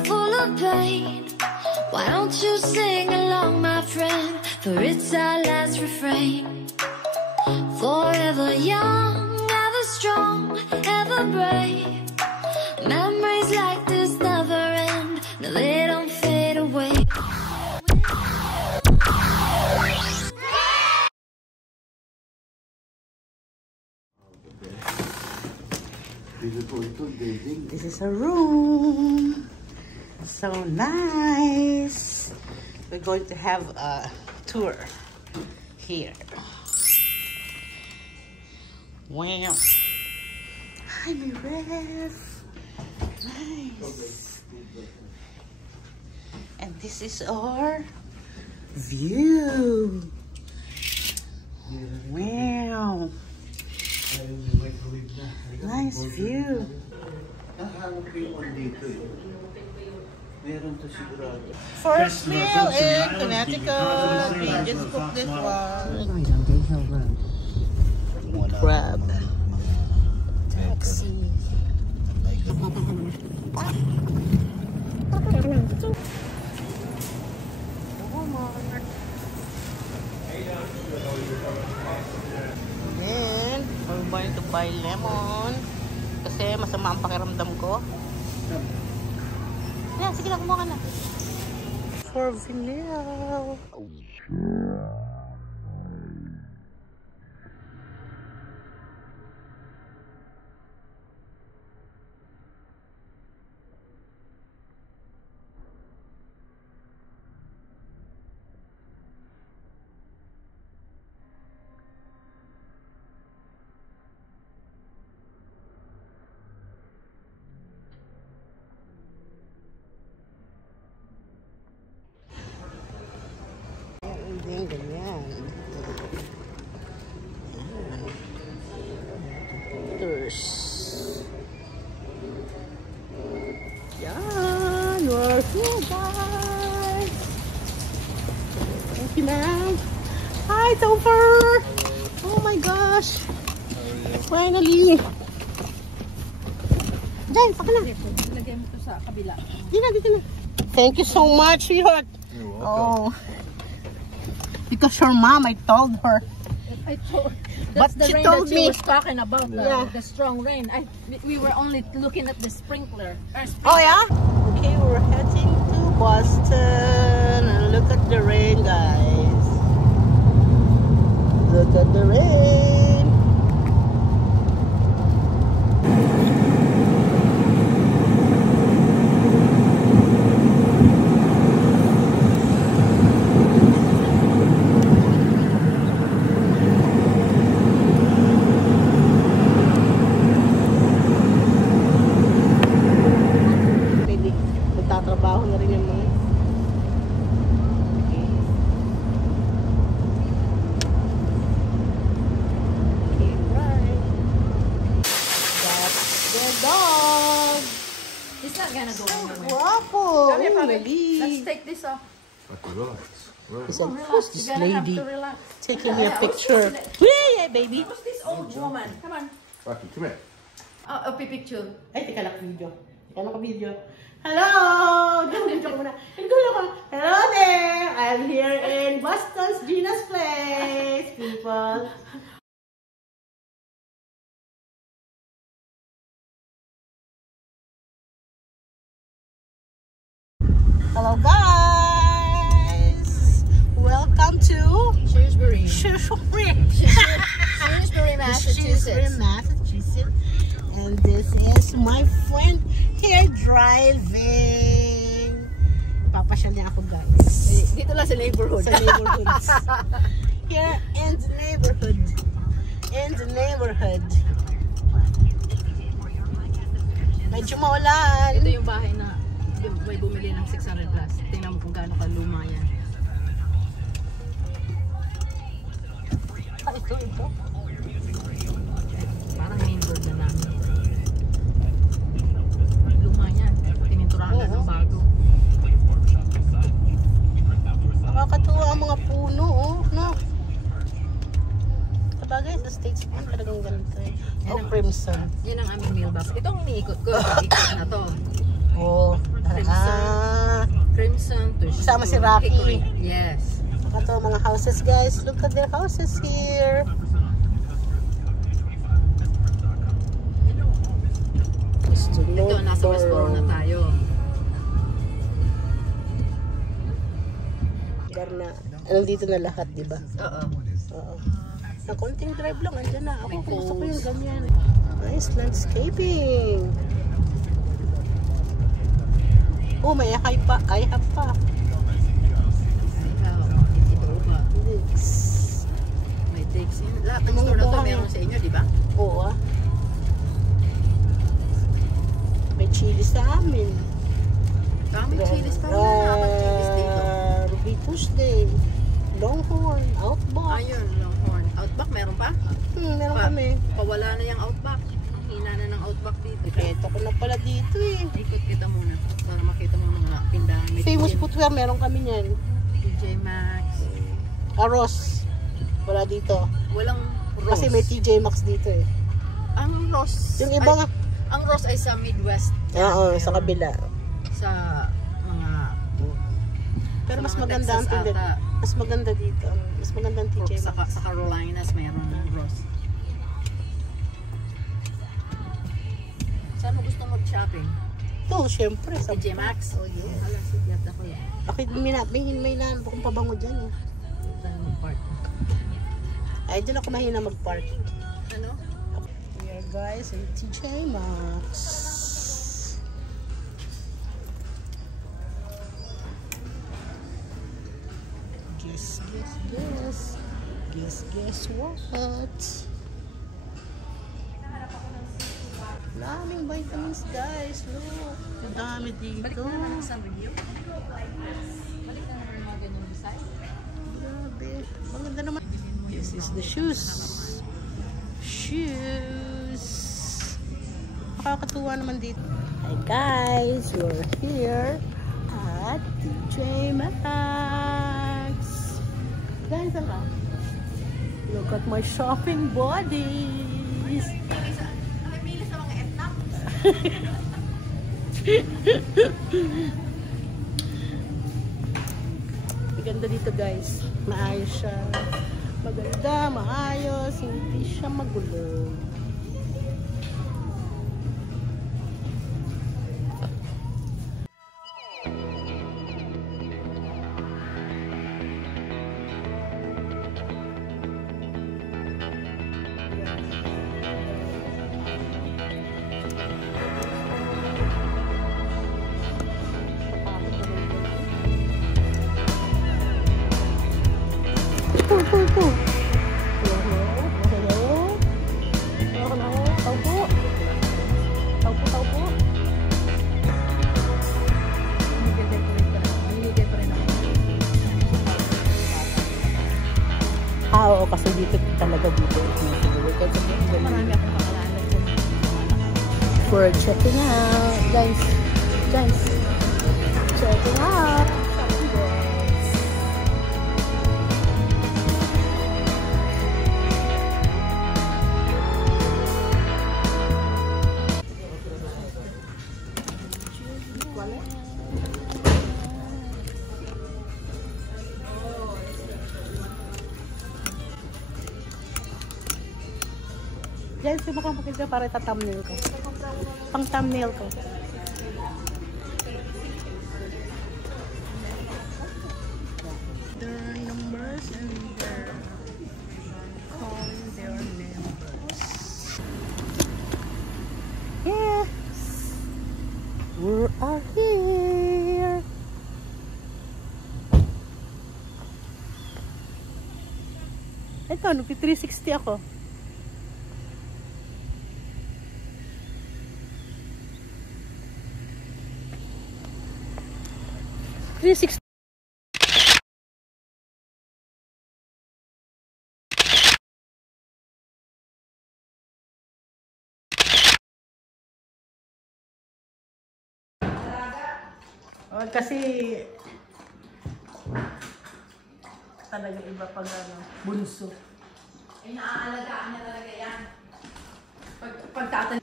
full of pain. Why don't you sing along, my friend? For it's our last refrain. Forever young, ever strong, ever brave. Memories like this never end. No, they don't fade away. This is a room. So nice. We're going to have a tour here. Wow. Hi, my ref. Nice. And this is our view. Wow. Nice view. First meal in Connecticut. We just cooked this one. Grab. Taxi. And we're going to buy lemon kasi masama ang pakiramdam ko. Yan, sige lang, kumuha ka na. For vanilla. Ganyan. Yan. We're here, guys. Thank you, ma'am. Hi, Topher. Oh my gosh. Finally. Diyan, paka na. Lagay mo ito sa kabila. Dito na. Thank you so much, sweetheart. You're welcome. Oh. Because her mom, I told her. I told. That's But the she rain told that she me. was talking about. Yeah. The strong rain. We were only looking at the sprinkler. Oh yeah? Okay, we're heading to Boston. And look at the rain, guys. Look at the rain. Trabaho na rin yung mga okay, right. That's the dog. He's not gonna go anywhere. Guapo. Come here, Papi. Lily. Let's take this off. Relax. He said, Relax. who's this You're gonna have lady to relax. taking me a picture? Yeah, baby. Who's this old woman? Come on. Rocky, come here. Oh, a picture. Ay, teka lang, video. Teka lang, video. Hello! Video ko muna. Hello there! I'm here in Boston's Gina's Place, people. Hello, guys! Welcome to Shrewsbury. Shrewsbury, Massachusetts. Massachusetts. And this is my friend here driving. Papasyal niya ako, guys. Dito lang sa neighborhood. Sa neighborhoods. Here in the neighborhood. Medyo maulan. Ito yung bahay na may bumili ng 600 plus. Tingnan mo kung gaano kaluma yan. Ah, ito. Parang main road na namin. Luma yan. Tininturahan na ng bago. Nakakatuwa ang mga puno, oh. No? Sabagay, sa States man talagang ganito eh. Oh, crimson. Yan ang aming mailbox. Itong iniikot ko. Ikot na to. Oh, Crimson. Kasama si Rocky. Yes. Ito mga houses guys. Look at their houses here. Ito, nasa Westboro na tayo. Na, nandito na lahat, di ba? Oo. Oo. Sa konting drive lang, andyan na. Ako, gusto ko yung ganyan. Nice landscaping. Oh, may hay pa. I have pa. Digs. May digs. Lahat ng store na to meron sa inyo, di ba? Oo ah. May chili sa amin. May chilis pa. Wala na chilis dito. Ruby Tuesday. Longhorn. Outback. Ayun, Longhorn. Outback, meron pa? Meron kami. Pawala na yung Outback. Ang hina na ng Outback dito. Ito ko na pala dito eh. Ikot kita muna para makita mo mga tindahan. May Famous footwear, meron kami niyan. TJ Maxx. Ross. Wala dito. Walang Ross. Kasi may TJ Maxx dito eh. Ang Ross. Yung ibang... Ang Ross ay sa Midwest. Oo, sa kabila. Sa mga... Pero sa mas mga maganda ang Texas tindahan. ata. Mas maganda dito. Mas maganda ang TJ Sa Maxx. Carolinas mayroon ng Ross. Saan mo gustong mag-shopping? Ito, syempre. Sa TJ Maxx? Oh, yes. Hala, sigat ako yan. Bakit may nahanap akong pabango dyan eh. Saan mag-park? Ay, dyan ako mahina mag-park. Ano? Here guys, in TJ Maxx. Guess what? Daming vitamins guys, look. Ang dami dito. Balik na naman sa review. Balik na naman mga ganyang design. Grabe. Maganda naman. This is the shoes. Nakakatuwa naman dito. Hi guys, we're here at TJ Maxx. Guys, look at my shopping bodies. Nakipili sa mga etnak. Maganda dito guys. Maayos siya. Maganda, maayos. Hindi siya magulo. Oo, kasi dito talaga dito. Marami akong makalala dyan. We're checking out. Guys. Checking out. Yan, sumakang pakita para ita-thumbnail ko. Pang thumbnail ko. Their numbers and their calling their numbers. Yes! We are here! Ito, nagpi-360 ako. Oh, kasi talaga iba pag bunso. Ay, naaalagaan niya talaga yan. Pagtatan.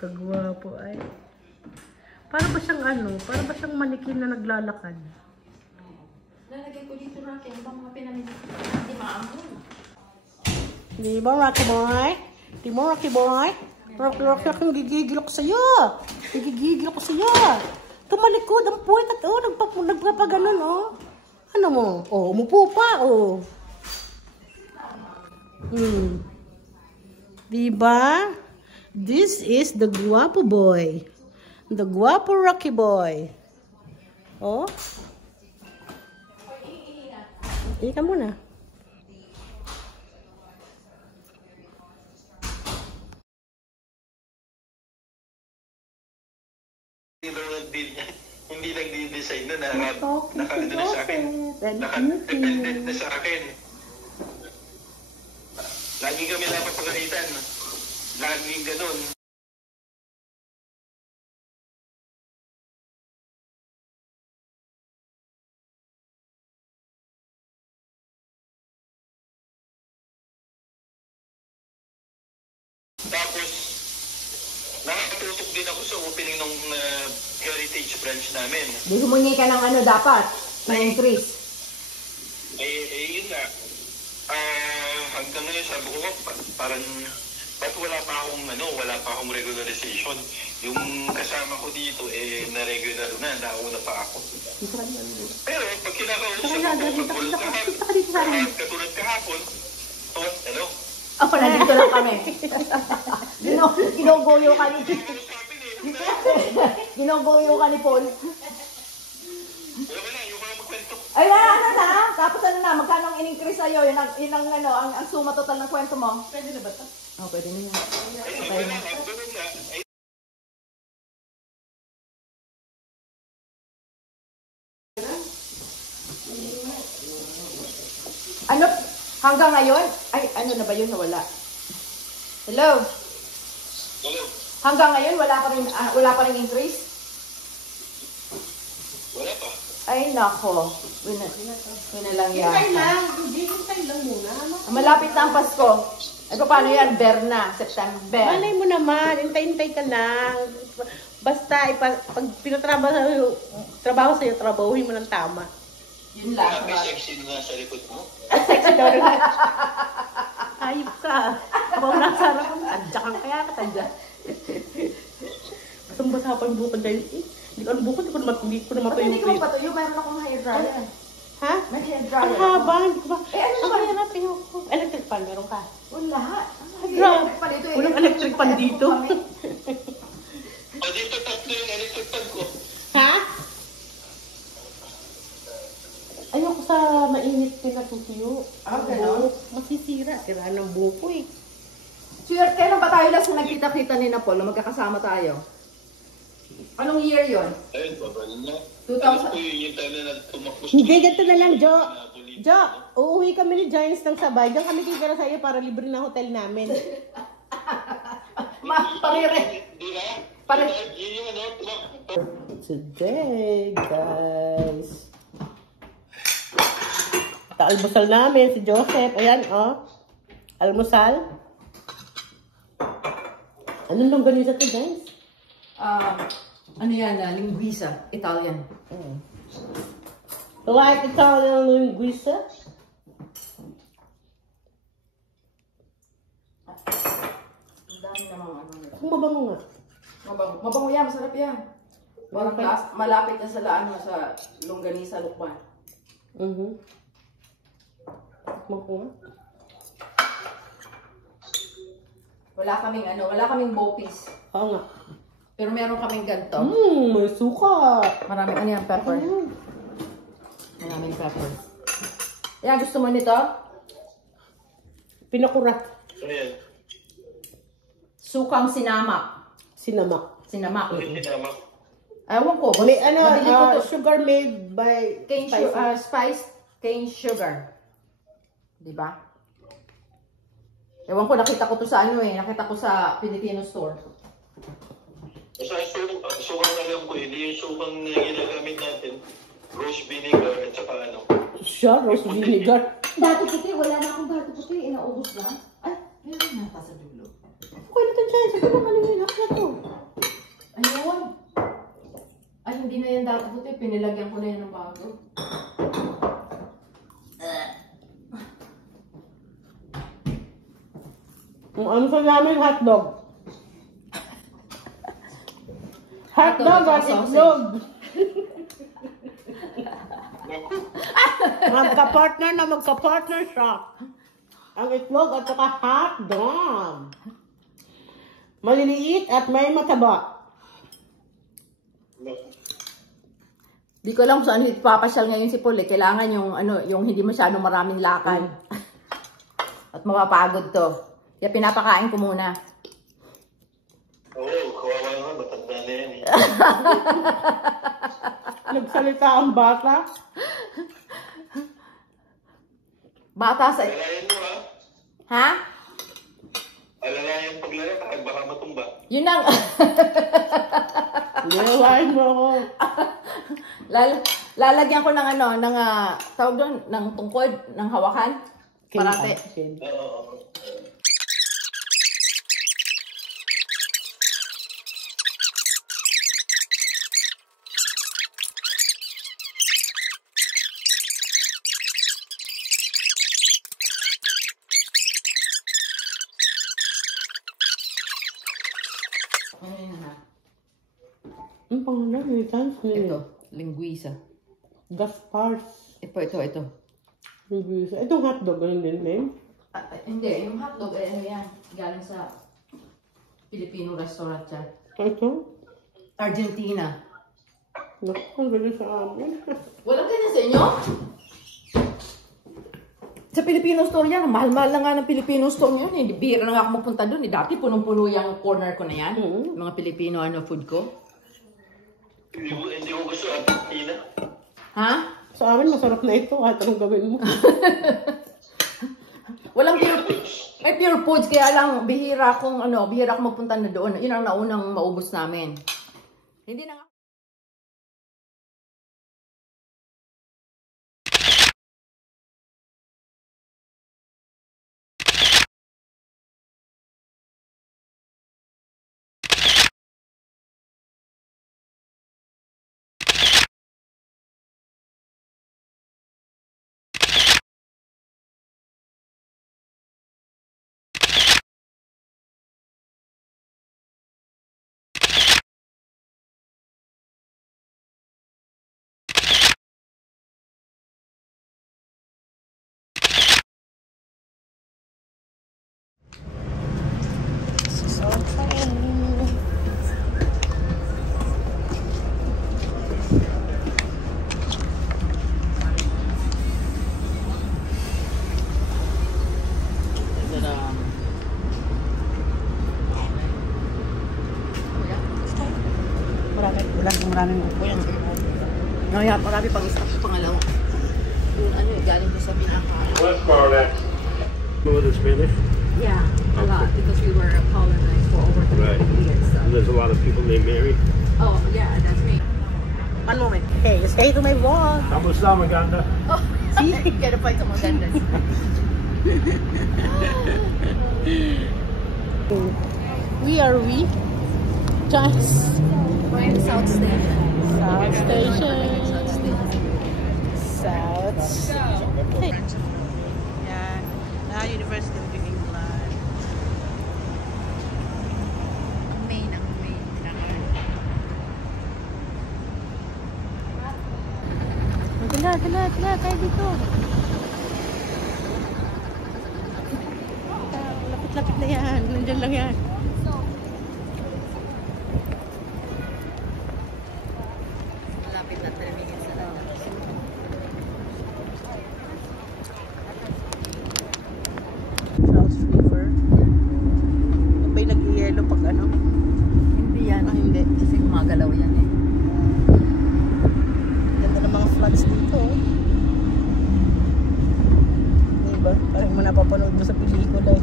Kagwapo ay. Para ba siyang ano? Para ba siyang manikin na naglalakad? Lalagay ko dito natin. Ibang mga pinamili. Hindi maamon. Di ba, Rocky Boy? Di mo, Rocky Boy? Rocky, gigigil ako sa'yo. Gigigil ako sa'yo. Tumalikod ang puwet at nagpapaganon, oh. Ano mo? Oh, umupo pa, oh. Diba? This is the guwapo boy. The guwapo Rocky Boy. Oh. Hindi ka muna. Hindi nagdi-design na naka-ano na sa akin. Naka-dependent na sa akin. Lagi kami napapagalitan. Laging ganun. Tapos, nakatutok din ako sa opening ng heritage branch namin. Di humingi ka ng ano dapat? Na increase. Yun nga. Hanggang ngayon sabi ko, parang ba't wala pa akong regularization. Yung kasama ko dito, na-regular na, nauna pa ako. Pero pag kinakausap ko, katulad kahapon, ano? Ako, nandito lang kami. Ginogoyo ka ni Ginogoyo ka ni Paul. Wala na, yung mga magkwento. Ay, wala na. Tapos ano na, magkano ang in-increase sa'yo? Yun ang suma total ng kwento mo. Pwede na ba ito? Oh, pwede na yun. Wala na, ganun na. Ano? Hanggang ngayon? Ay, ano na ba yun? Nawala. Hello? Hello? Hanggang ngayon, wala pa rin increase? Wala pa. Ay, nako. Wala lang yan. Hintay lang. Hindi, hintay lang muna. Ano? Malapit na ang Pasko. Ay, paano yan? Berna, September. Malay mo naman. Hintay-hintay ka lang. Basta, pag trabaho sa'yo, trabahuhin mo ng tama. Yun lang. May sexy na sa likod mo. Sexy daw rin. Ayop ka. Kapag nasa harap mo, tadya kang kaya ka, tadya. Batang bata pa yung bukod dahil, hindi ko ang bukod, hindi ko na Ba't hindi ko matuyo. patuyo? Mayroon akong hair dryer. Ha? May hair Ang dryer. haba, hindi ko ba? Ano Ang ba? hirap, ayoko. Electric fan, meron ka. Wala. Grabe. Walang electric fan dito. O dito tatlo yung electric fan ko. Ha? Ayoko sa mainit pinatutuyo. Ganon? Masisira. Sira ng buko eh. Sure, kailan ba tayo last na nagkita-kita ni Napol na magkakasama tayo? Anong year yon? Ayun, babal na. 2000. Alam ko yung time na tumakbo. Hindi, ganito na lang, Jo. Jo, uuwi kami ni Giants ng sabay. Diyan kami kikira sa iyo para libre na hotel namin. Pamire. Di ba? Pare- Yun yung ano, tumakbo. Today, guys. Ito, almusal namin si Joseph. Ayan, oh. Almusal. Anong longganisa to, guys? Ano yan? Linguisa. Italian. Like Italian linguiça. Ang dami namang ano. Kung mabango nga. Mabango. Mabango yan. Masarap yan. Malapit na sa laan mo sa Longganisa, Lukban. Mabango nga. Wala kaming bopis. Oo nga. Pero meron kaming ganito. May suka. Maraming ano yan, pepper. Maraming pepper. Yan, gusto mo nito? Pinakura. Ano yan? Sukang sinamak. Sinamak. Sinamak. Tama. Ewan ko. May ano, Nabili ko to. sugar made by Spiced cane sugar. Diba? Ewan ko, nakita ko to sa ano eh. Nakita ko sa Filipino store. Sa sukang alam ko, hindi yung sukang na ginagamit natin. Rose vinegar at saka ano. siya, rose vinegar. Dati puti, wala na akong dati puti. Inaubos na. Ay, meron na sa dulo. Okay na ito dyan. Sige na, malingin. Ako na to. nilagyan ko na yan ng bago. Ang ano sa namin, hotdog. Hotdog at itlog. Magka-partner siya. Ang itlog at saka hotdog. Maliliit at may mataba. Di ko alam kung saan ipapasyal ngayon si Paul eh. Kailangan yung, ano, yung hindi masyadong maraming lakad. At mapapagod to. Kaya pinapakain ko muna. Oo, kawawa nga, matanda na yan eh. Nagsalita ang bata. Bata sa... Alalayan mo ha. Ha? Alalayan paglalakad, baka matumba. Yun ang... Liwain mo ako. Lalagyan ko ng ano, ng tawag doon, ng tungkod, ng hawakan. Parate. Oo. Ang pangalan, may chance Ito, linguiça. Gaspars. Ito. Itong hotdog, ganun din, name? Hindi, yung hotdog, ano yan, galing sa Filipino restaurant yan. Ito? Argentina. Naku, ang galing sa amin. Walang ganyan sa inyo? Sa Filipino store yan, mahal-mahal lang nga ng Filipino store yun. Hindi bihira na nga ako magpunta doon. Dati punong-puno yung corner ko na yan. Mga Filipino food ko. Hindi ko gusto Argentina. Ha? Sa amin, masarap na ito. Kahit anong gawin mo. Walang may pure foods, kaya lang bihira akong magpunta na doon. Yun ang naunang maubos namin. Hindi na nga. Maraming upo yan. Marami pang isa, pangalawa. Yung ano, galing ko sa pinaka. West Barnex. Fluent in Spanish? Yeah, a lot because we were colonized for over 300 years. So. And there's a lot of people named Mary. Oh, yeah, that's me. One moment. Hey, say to my vlog. Kamusta, maganda? Oh, gotta fight some agendas. We just We're in South Station. South Station. South Station. South. Yan. University of England. Ang main. Tala, tayo dito. Lapit-lapit na yan. Nandiyan lang yan. Malapit na terminin sa Charles River. Yung ba'y nag-yellow pag ano? Hindi yan. Ah, hindi. Kasi gumagalaw yan eh. Ganda ng mga floods dito. Diba? Parang mo napapanood mo sa pelikula eh.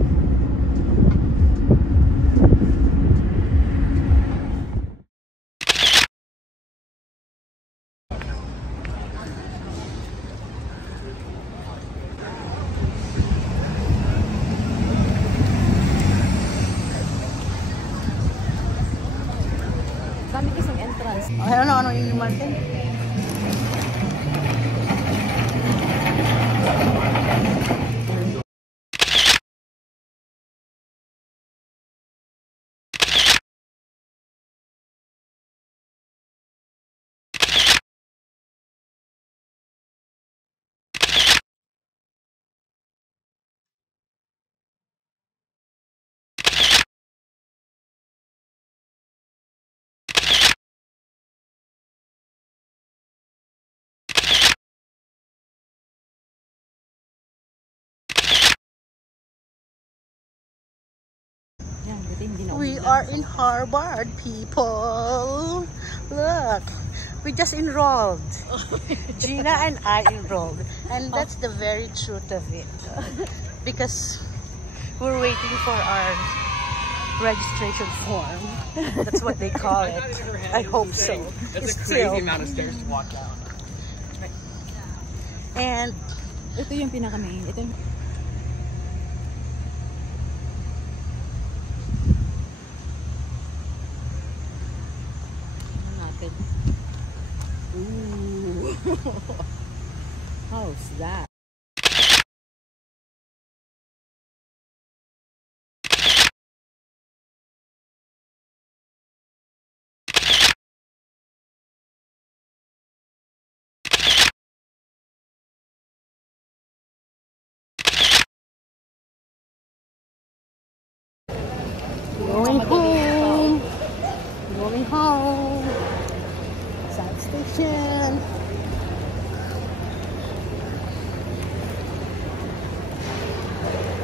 Dami kasing entrance. Ano yung Martin? Buti hindi na We umulan. are in Harvard, people. Look, we just enrolled. Gina and I enrolled. And that's the very truth of it. Because we're waiting for our registration form. That's what they call it. I hope so. It's a Still. crazy amount of stairs to walk down. And Ito yung pinaka-main. Ito yung... natin. Ooh. How's that? going home. Going home. South Station.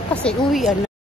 Kasi uwian na.